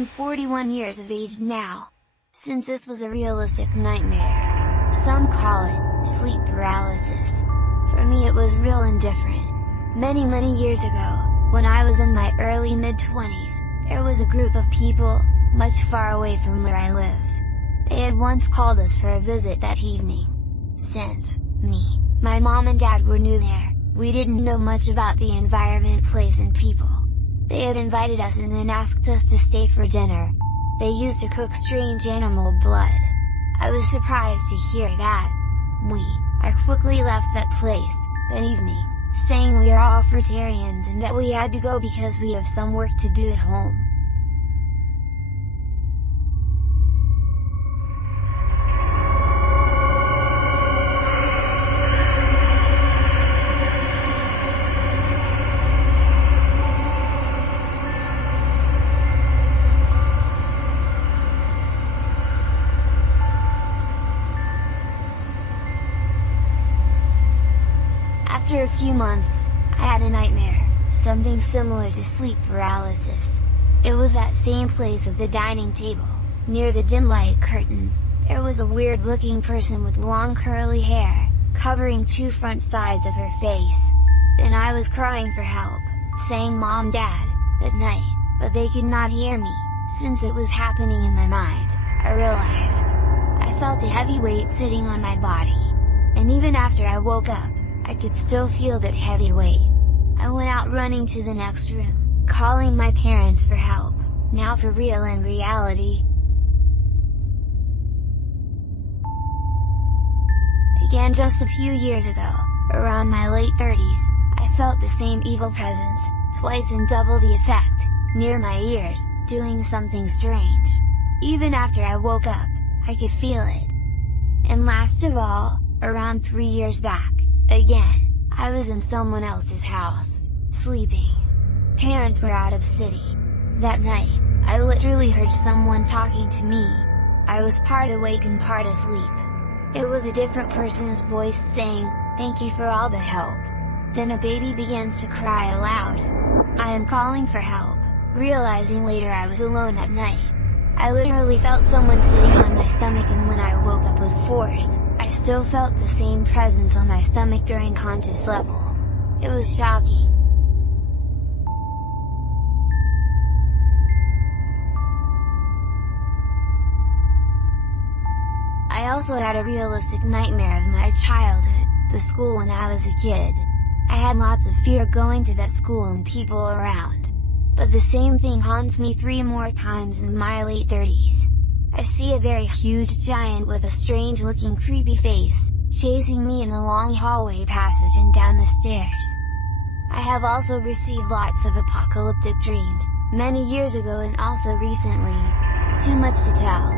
I'm 41 years of age now. Since this was a realistic nightmare. Some call it sleep paralysis. For me it was real and different. Many years ago, when I was in my early mid-20s, there was a group of people, much far away from where I lived. They had once called us for a visit that evening. Since me, my mom and dad were new there, we didn't know much about the environment, place and people. They had invited us and then asked us to stay for dinner. They used to cook strange animal blood. I was surprised to hear that. I quickly left that place, that evening, saying we are all fruitarians and that we had to go because we have some work to do at home. After a few months, I had a nightmare, something similar to sleep paralysis. It was that same place at the dining table, near the dim light curtains. There was a weird looking person with long curly hair, covering two front sides of her face. Then I was crying for help, saying Mom, Dad, at night, but they could not hear me. Since it was happening in my mind, I realized. I felt a heavy weight sitting on my body. And even after I woke up, I could still feel that heavy weight. I went out running to the next room, calling my parents for help. Now for real in reality. Again just a few years ago, around my late 30s, I felt the same evil presence, twice and double the effect, near my ears, doing something strange. Even after I woke up, I could feel it. And last of all, around 3 years back, again, I was in someone else's house, sleeping. Parents were out of city. That night, I literally heard someone talking to me. I was part awake and part asleep. It was a different person's voice saying, "Thank you for all the help." Then a baby begins to cry aloud. I am calling for help, realizing later I was alone at night. I literally felt someone sitting on my stomach, and when I woke up with force, I still felt the same presence on my stomach during conscious level. It was shocking. I also had a realistic nightmare of my childhood, the school when I was a kid. I had lots of fear going to that school and people around. But the same thing haunts me 3 more times in my late 30s. I see a very huge giant with a strange looking creepy face, chasing me in the long hallway passage and down the stairs. I have also received lots of apocalyptic dreams, many years ago and also recently. Too much to tell.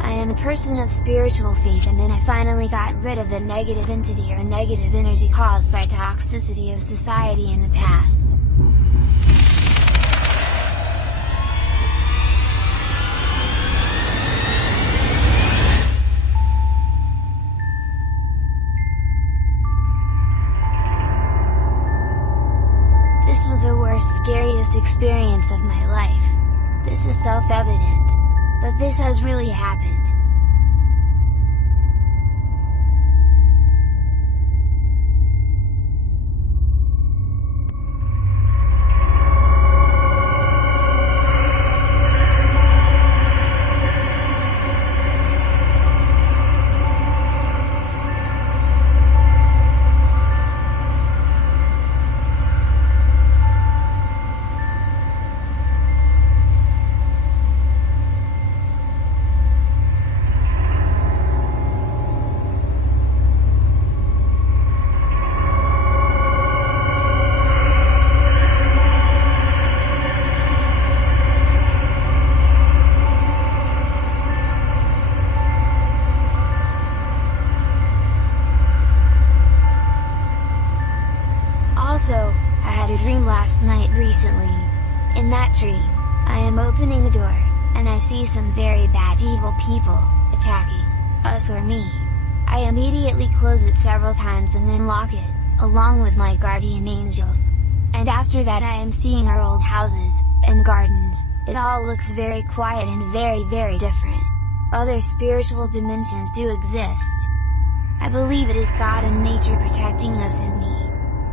I am a person of spiritual faith, and then I finally got rid of the negative entity or negative energy caused by toxicity of society in the past. This was the worst, scariest experience of my life. This is self-evident. But this has really happened. Also, I had a dream last night recently. In that dream, I am opening a door, and I see some very bad evil people, attacking us or me. I immediately close it several times and then lock it, along with my guardian angels. and after that I am seeing our old houses, and gardens, it all looks very quiet and very different. Other spiritual dimensions do exist. I believe it is God and nature protecting us and me.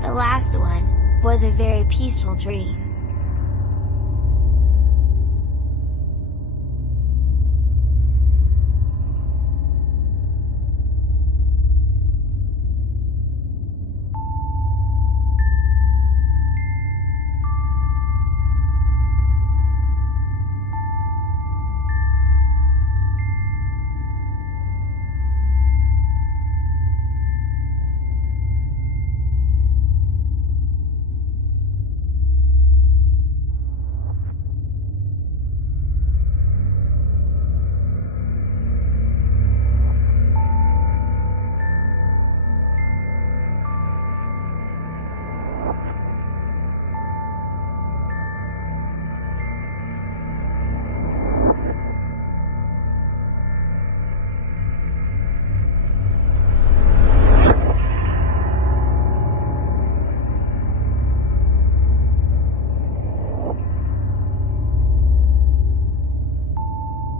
The last one was a very peaceful dream.